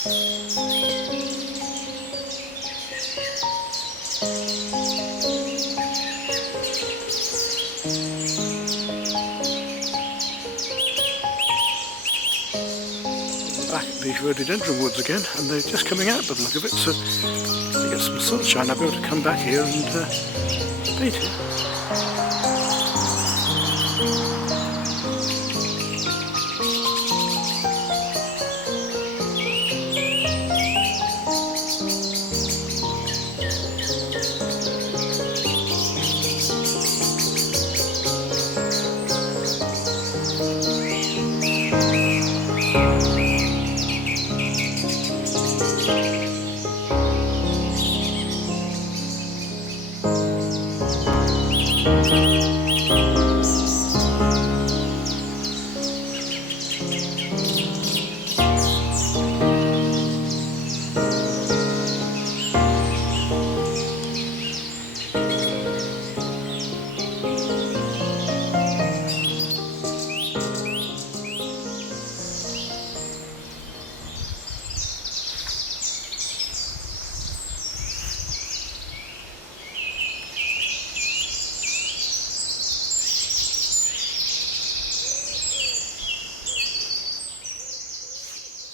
Back at these rhododendron woods again, and they're just coming out by the look of it, so if I get some sunshine I'll be able to come back here and paint it.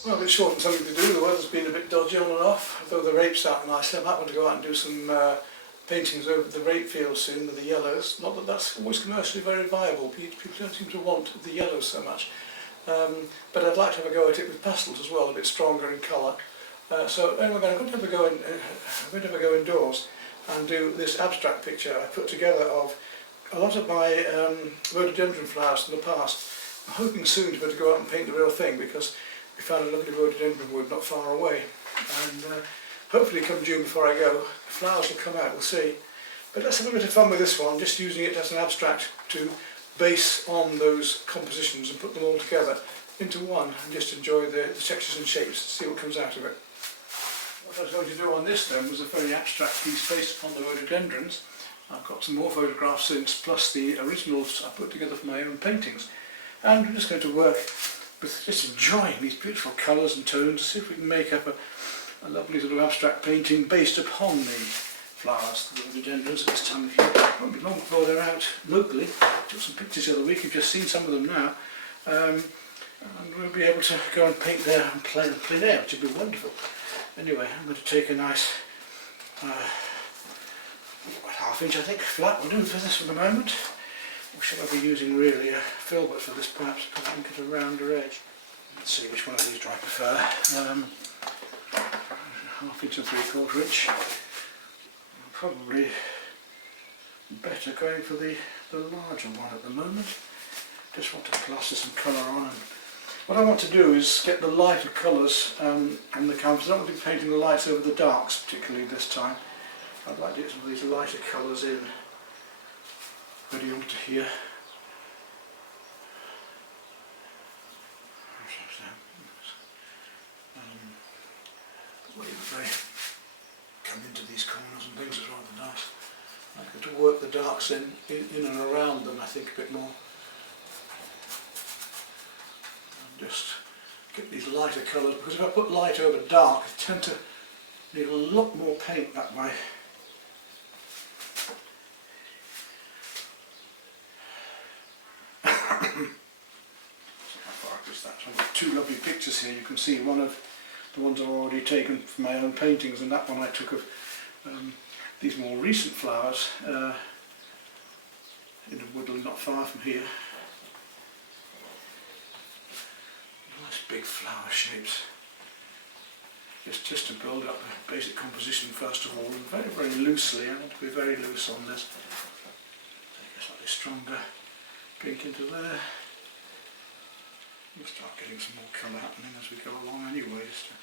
Well, a bit short and something to do. The weather's been a bit dodgy on and off, although the rape's out nicely. I might want to go out and do some paintings over the rape field soon with the yellows. Not that that's always commercially very viable. People don't seem to want the yellows so much. But I'd like to have a go at it with pastels as well, a bit stronger in colour. So anyway, I'm going to have a go indoors and do this abstract picture I put together of a lot of my rhododendron flowers from the past. I'm hoping soon to be able to go out and paint the real thing, because we found a lovely rhododendron wood not far away, and hopefully come June before I go, the flowers will come out, we'll see. But let's have a bit of fun with this one, just using it as an abstract to base on those compositions and put them all together into one, and just enjoy the textures and shapes, see what comes out of it. What I was going to do on this then was a very abstract piece based upon the rhododendrons. I've got some more photographs since, plus the originals I put together for my own paintings. And we're just going to work with just enjoying these beautiful colours and tones, see if we can make up a lovely sort of abstract painting based upon the flowers, the rhododendrons at this time of year. It won't be long before they're out locally. Took some pictures the other week, you've just seen some of them now. And we'll be able to go and paint there and play in plein air, which would be wonderful. Anyway, I'm going to take a nice half-inch, I think, flat will do for this for the moment. Or should I be using really a filbert for this perhaps, because I can get a rounder edge. Let's see which one of these do I prefer. Half-inch and 3/4 inch. Probably better going for the larger one at the moment. Just want to plaster some colour on. And what I want to do is get the lighter colours on the canvas. I don't want to be painting the lights over the darks particularly this time. I'd like to get some of these lighter colours in, ready onto here. The way that they come into these corners and things is rather nice. I like to work the darks in and around them, I think, a bit more. And just get these lighter colours, because if I put light over dark, I tend to need a lot more paint that way. I've got two lovely pictures here. You can see one of the ones I've already taken from my own paintings, and that one I took of these more recent flowers in a woodland not far from here. Nice big flower shapes. Just to build up the basic composition first of all, and very, very loosely. I want to be very loose on this. Take a slightly stronger pink into there. We'll start getting some more colour happening as we go along anyway, just to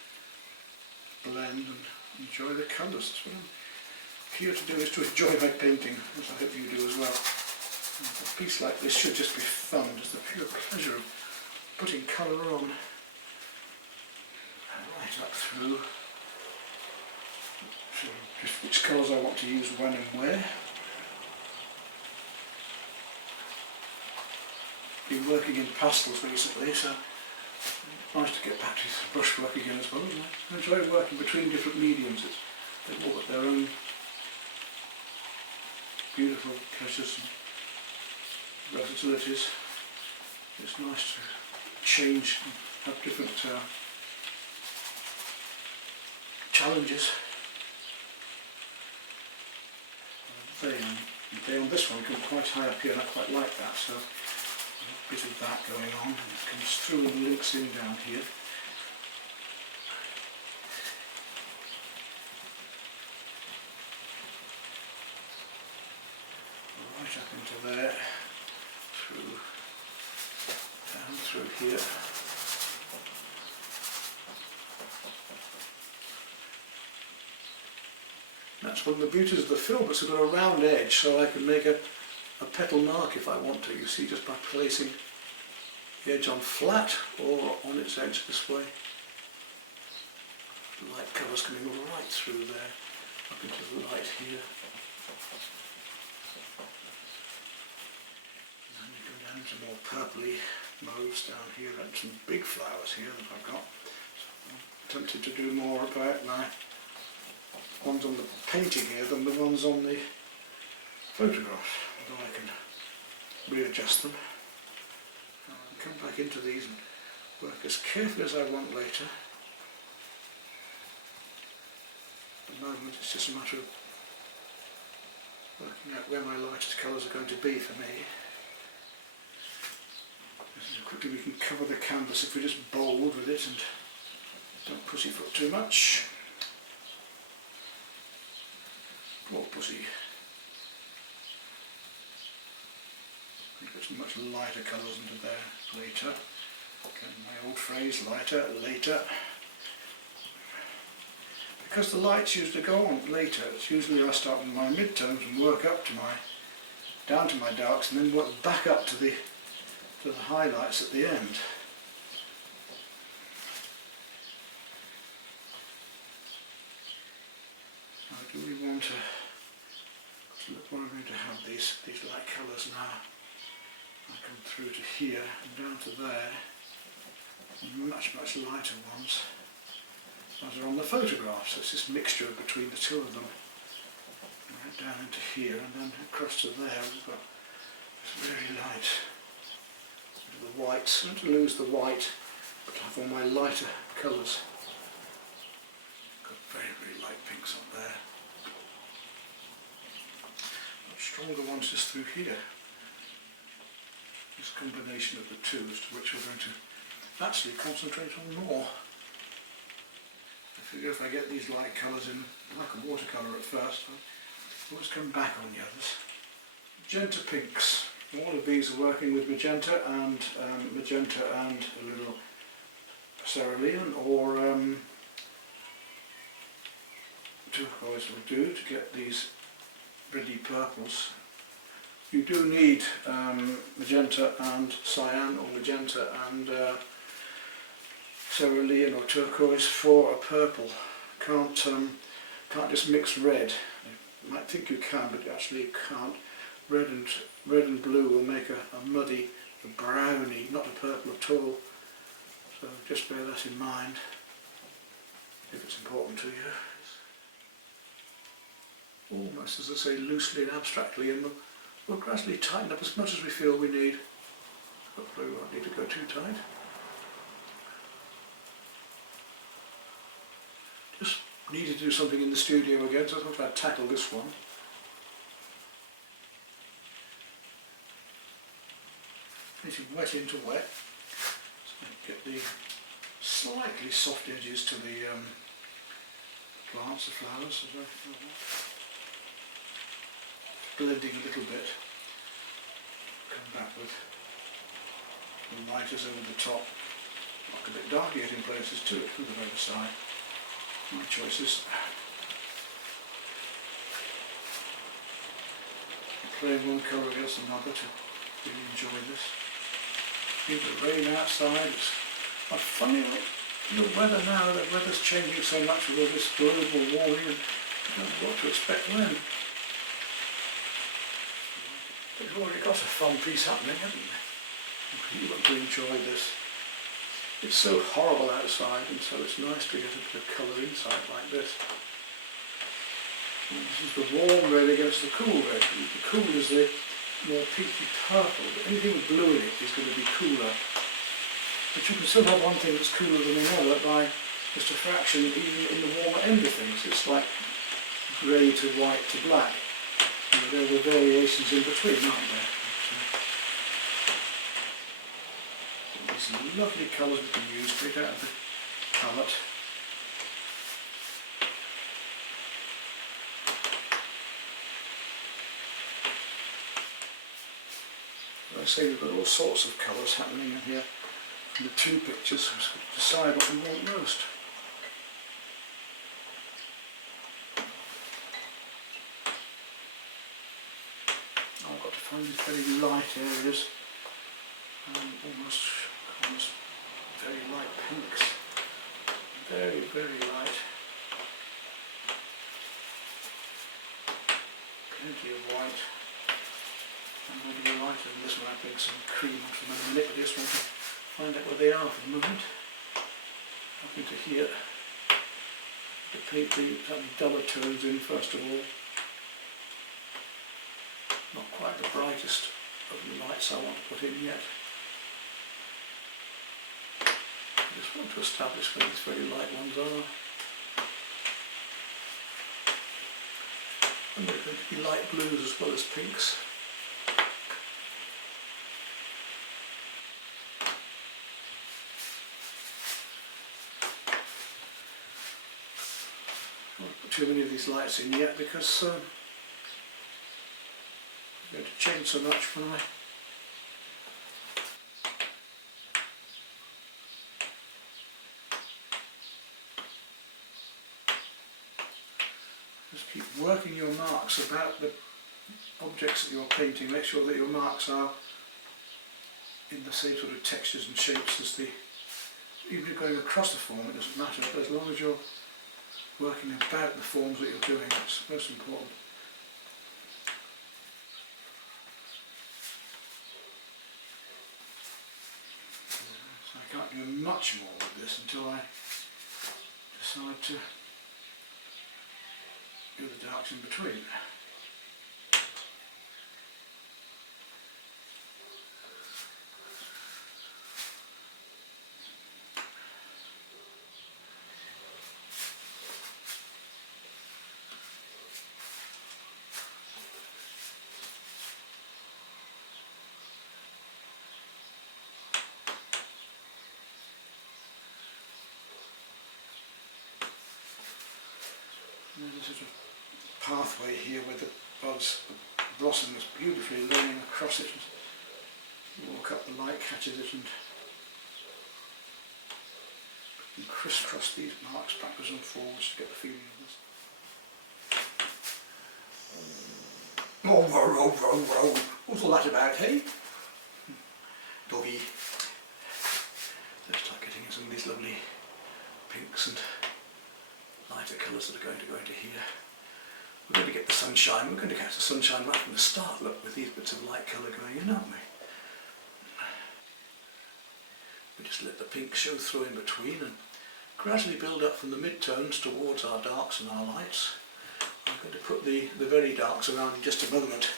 blend and enjoy the colours. That's what I'm here to do, is to enjoy my painting, as I hope you do as well. And a piece like this should just be fun, just the pure pleasure of putting colour on. Right up through. So just which colours I want to use when and where. Been working in pastels recently, so nice to get back to brushwork again as well, isn't it? I enjoy working between different mediums. They've all got their own beautiful pleasures and versatilities. It's nice to change and have different challenges. They on this one come quite high up here, and I quite like that, so a bit of that going on, and it comes through and links in down here. Right up into there, down through here. That's one of the beauties of the film. It's got a round edge, so I can make a petal mark if I want to. You see, just by placing the edge on flat or on its edge this way. The light colours coming right through there, up into the light here. And then you go down into more purpley mauves down here, and some big flowers here that I've got. So I'm tempted to do more about my ones on the painting here than the ones on the photograph, although I can readjust them. I'll come back into these and work as carefully as I want later. At the moment it's just a matter of working out where my lightest colours are going to be for me. This is how quickly we can cover the canvas if we're just bold with it and don't pussyfoot too much. Poor pussy. I think it's much lighter colours into there later. Okay, my old phrase, lighter, later. Because the lights usually go on later, it's usually I start with my mid-tones and work up to down to my darks, and then work back up to the highlights at the end. I really want to look where I'm going to have these light colours now. I come through to here and down to there, and much lighter ones as are on the photograph. So it's this mixture between the two of them. Right down into here and then across to there we've got this very light. The whites, not to lose the white, but to have all my lighter colours. Got very light pinks up there. Stronger ones just through here. This combination of the two as to which we're going to actually concentrate on more. I figure if I get these light colours in like a watercolour at first, I'll always come back on the others. Magenta pinks. All of these are working with magenta and a little cerulean or turquoise will do to get these reddy purples. You do need magenta and cyan, or magenta and cerulean or turquoise for a purple. Can't just mix red. You might think you can, but actually you can't. Red and blue will make a muddy, a browny, not a purple at all. So just bear that in mind if it's important to you. Almost, as I say, loosely and abstractly, and we'll gradually tighten up as much as we feel we need. Hopefully we won't need to go too tight. Just needed to do something in the studio again, so I thought I'd tackle this one. Getting wet into wet, so get the slightly soft edges to the plants, the flowers, as well. Blending a little bit, come back with the lighters over the top, look a bit darker yet in places too, to the other side. My choices. Playing one colour against another to really enjoy this. With the rain outside, it's a funny the weather now, the weather's changing so much with all this global warming, and you don't know what to expect when. We've already got a fun piece happening, haven't we? You want to enjoy this. It's so horrible outside, and so it's nice to get a bit of colour inside like this. And this is the warm red against the cool red. The cool is the more pinky purple, but anything with blue in it is going to be cooler. But you can still have one thing that's cooler than another by just a fraction, even in the warmer end of things. It's like grey to white to black. And there are variations in between, aren't there? There's some lovely colours we can use straight out of the palette. As I say, we've got all sorts of colours happening in here from the two pictures, so we've got to decide what we want most. I've got to find these very light areas, almost very light pinks, very, very light, plenty of white, and maybe lighter than this one. I think some cream on from in a minute, but I just want to find out where they are for the moment. Up into here, to paint the duller tones in first of all. Not quite the brightest of the lights I want to put in yet. I just want to establish where these very light ones are. And they're going to be light blues as well as pinks. I won't put too many of these lights in yet because I'm going to change so much when I just keep working your marks about the objects that you're painting. Make sure that your marks are in the same sort of textures and shapes as the, even if you're going across the form it doesn't matter, but as long as you're working about the forms that you're doing, that's most important. So I can't do much more with this until I decide to do the darks in between. And there's a sort of pathway here where the buds blossom is beautifully laying across it, and walk up the light, catches it, and crisscross these marks backwards and forwards to get the feeling of this. What's all that about, hey? Doggy. Let's start getting in some of these lovely pinks and lighter colours that are going to go into here. We're going to get the sunshine, we're going to catch the sunshine right from the start, look, with these bits of light colour going in, aren't we? We just let the pink show through in between and gradually build up from the mid-tones towards our darks and our lights. I'm going to put the very darks around in just a moment,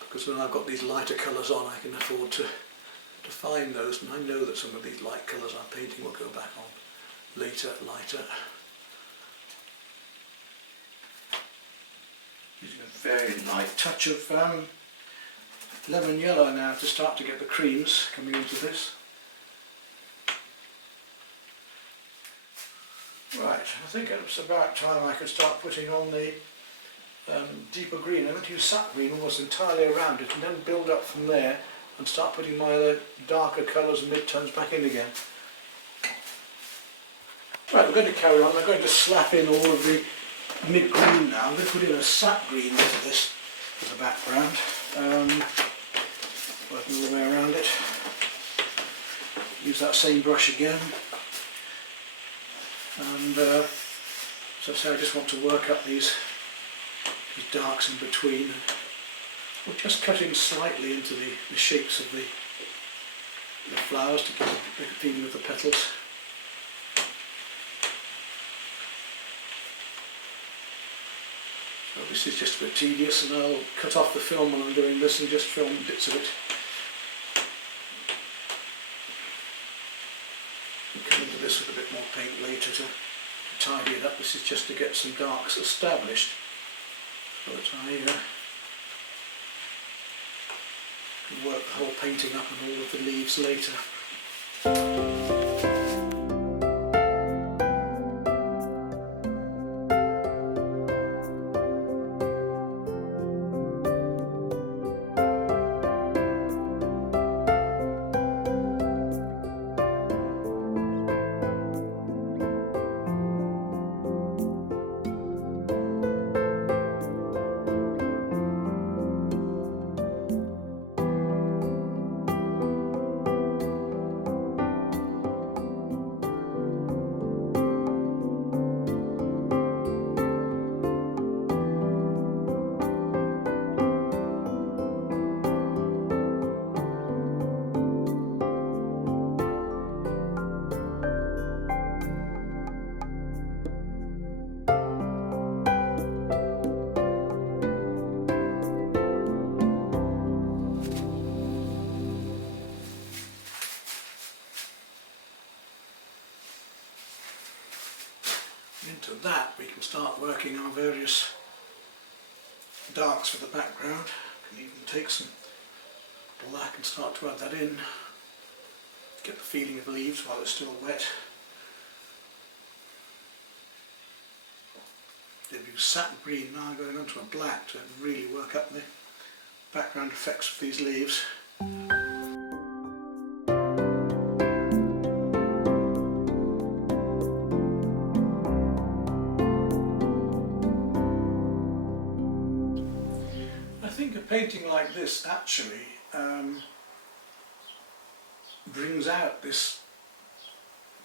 because when I've got these lighter colours on I can afford to find those, and I know that some of these light colours I'm painting will go back on later, lighter. Using a very light touch of lemon yellow now to start to get the creams coming into this. Right, I think it's about time I could start putting on the deeper green. I'm going to use sap green almost entirely around it and then build up from there and start putting my darker colours and mid-tones back in again. Right, we're going to carry on. I'm going to slap in all of the mid-green now. I'm going to put in a sap green into this as a background. Working all the way around it. Use that same brush again. And so I say I just want to work up these darks in between. We're just cutting slightly into the shapes of the the flowers to get a feeling of the petals. So this is just a bit tedious, and I'll cut off the film when I'm doing this and just film bits of it. I'll come into this with a bit more paint later to tidy it up. This is just to get some darks established so that I can work the whole painting up and all of the leaves later. Into that we can start working our various darks for the background. We can even take some black and start to add that in. Get the feeling of leaves while it's still wet. They've used satin green, now going onto a black to really work up the background effects of these leaves. I think a painting like this actually brings out this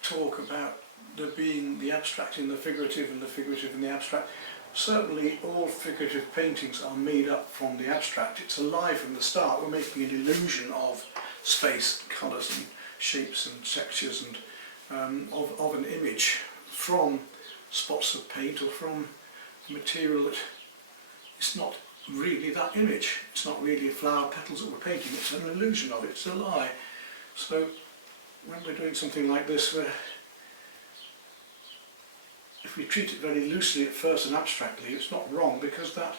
talk about there being the abstract in the figurative and the figurative in the abstract. Certainly all figurative paintings are made up from the abstract. It's alive from the start. We're making an illusion of space, colours and shapes and textures and of an image from spots of paint or from material that it's not really that image. It's not really flower petals that we're painting, it's an illusion of it, it's a lie. So when we're doing something like this, if we treat it very loosely at first and abstractly, it's not wrong, because that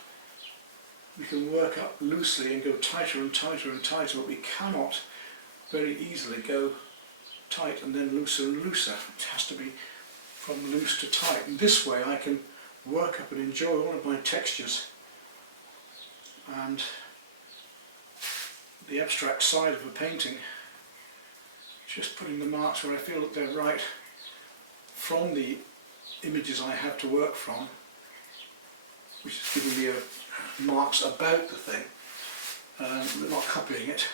we can work up loosely and go tighter and tighter and tighter, but we cannot very easily go tight and then looser and looser. It has to be from loose to tight, and this way I can work up and enjoy all of my textures and the abstract side of a painting, just putting the marks where I feel that they're right from the images I have to work from, which is giving me marks about the thing, but not copying it,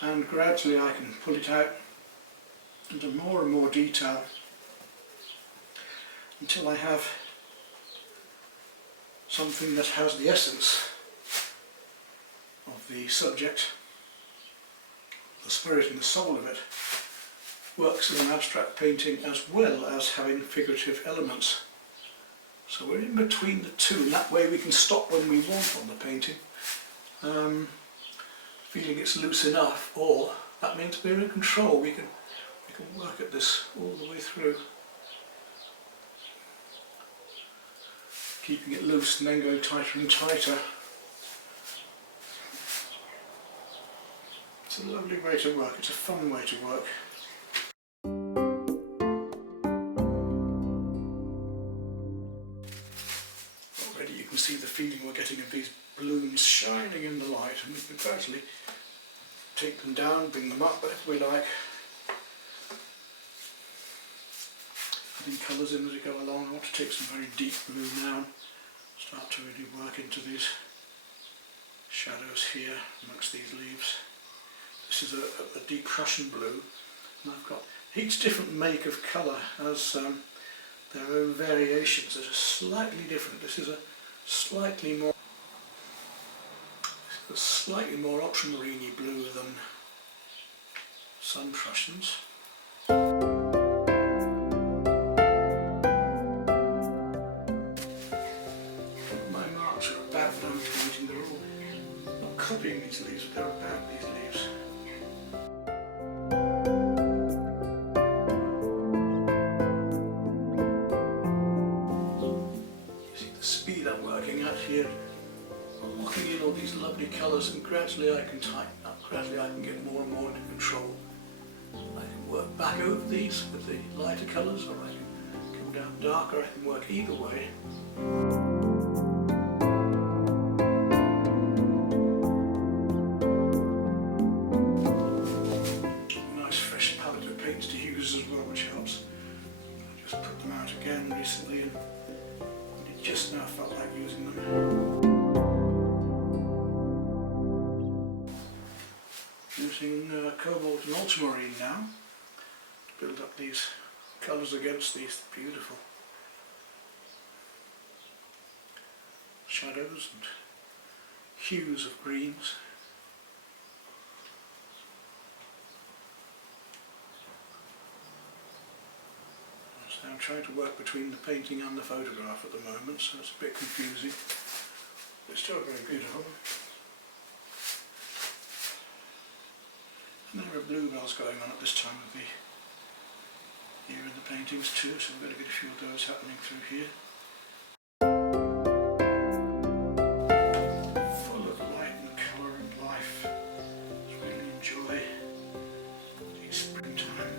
and gradually I can pull it out into more and more detail until I have something that has the essence of the subject, the spirit and the soul of it, works in an abstract painting as well as having figurative elements. So we're in between the two, and that way we can stop when we want on the painting, feeling it's loose enough, or that means we're in control. We can work at this all the way through, keeping it loose and then going tighter and tighter. It's a lovely way to work, it's a fun way to work. Already you can see the feeling we're getting of these blooms shining in the light, and we can gradually take them down, bring them up, whatever we like. Adding colours in as we go along. I want to take some very deep blue now, start to really work into these shadows here amongst these leaves. This is a deep Prussian blue, and I've got each different make of colour has their own variations that are slightly different. This is a slightly more ultramarine blue than Sun Prussians. My marks are about what I'm painting. They're all not copying these leaves, but they're about these leaves. You see the speed I'm working at here. I'm locking in all these lovely colours, and gradually I can tighten up, gradually I can get more and more into control. I can work back over these with the lighter colours, or I can come down darker. I can work either way. Nice fresh palette of paints to use as well, which helps. I just put them out again recently, and it just now felt like using them. Using cobalt and ultramarine now to build up these colours against these beautiful shadows and hues of greens. So I'm trying to work between the painting and the photograph at the moment, so it's a bit confusing, but it's still very beautiful. And there are bluebells going on at this time of the year in the paintings too, so I'm going to get a few of those happening through here. Full of light and colour and life. Just really enjoy the springtime,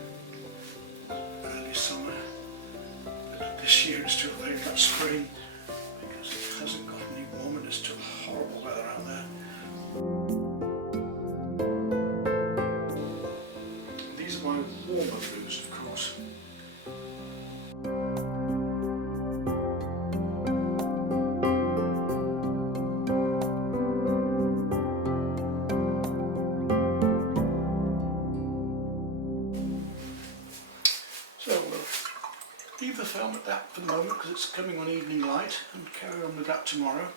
early summer. But this year it's still very much spring because it hasn't got any warmer and it's still horrible weather out there. My warmer blues, of course. So we'll leave the film at that for the moment because it's coming on evening light and carry on with that tomorrow.